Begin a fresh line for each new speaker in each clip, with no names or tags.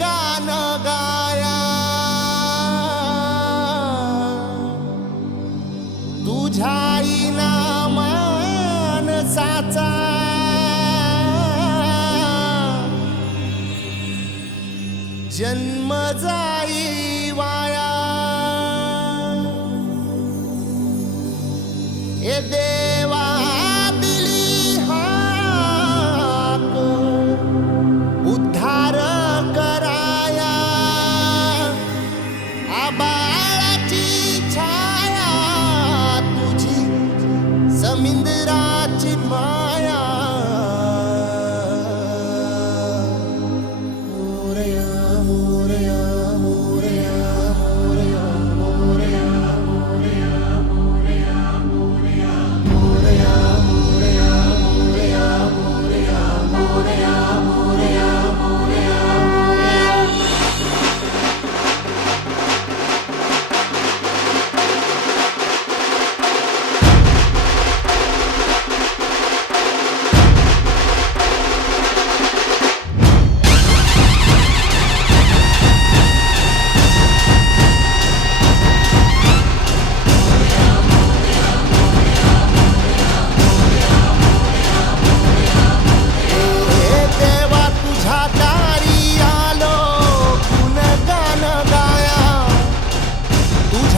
गाणं गाया। तुझ्याई ना माणसाचा जन्म जाई वाया। ए दे that I did mine.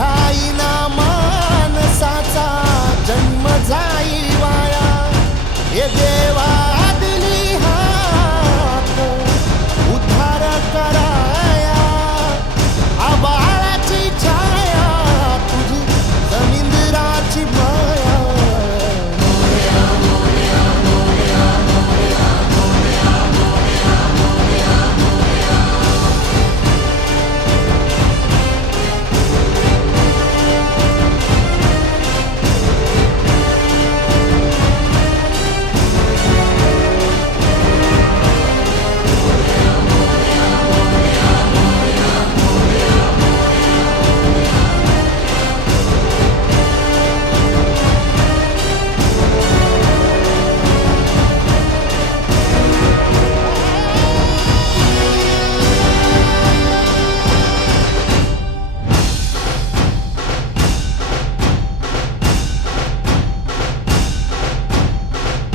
राहीना माणसाचा जन्म जाई वाया.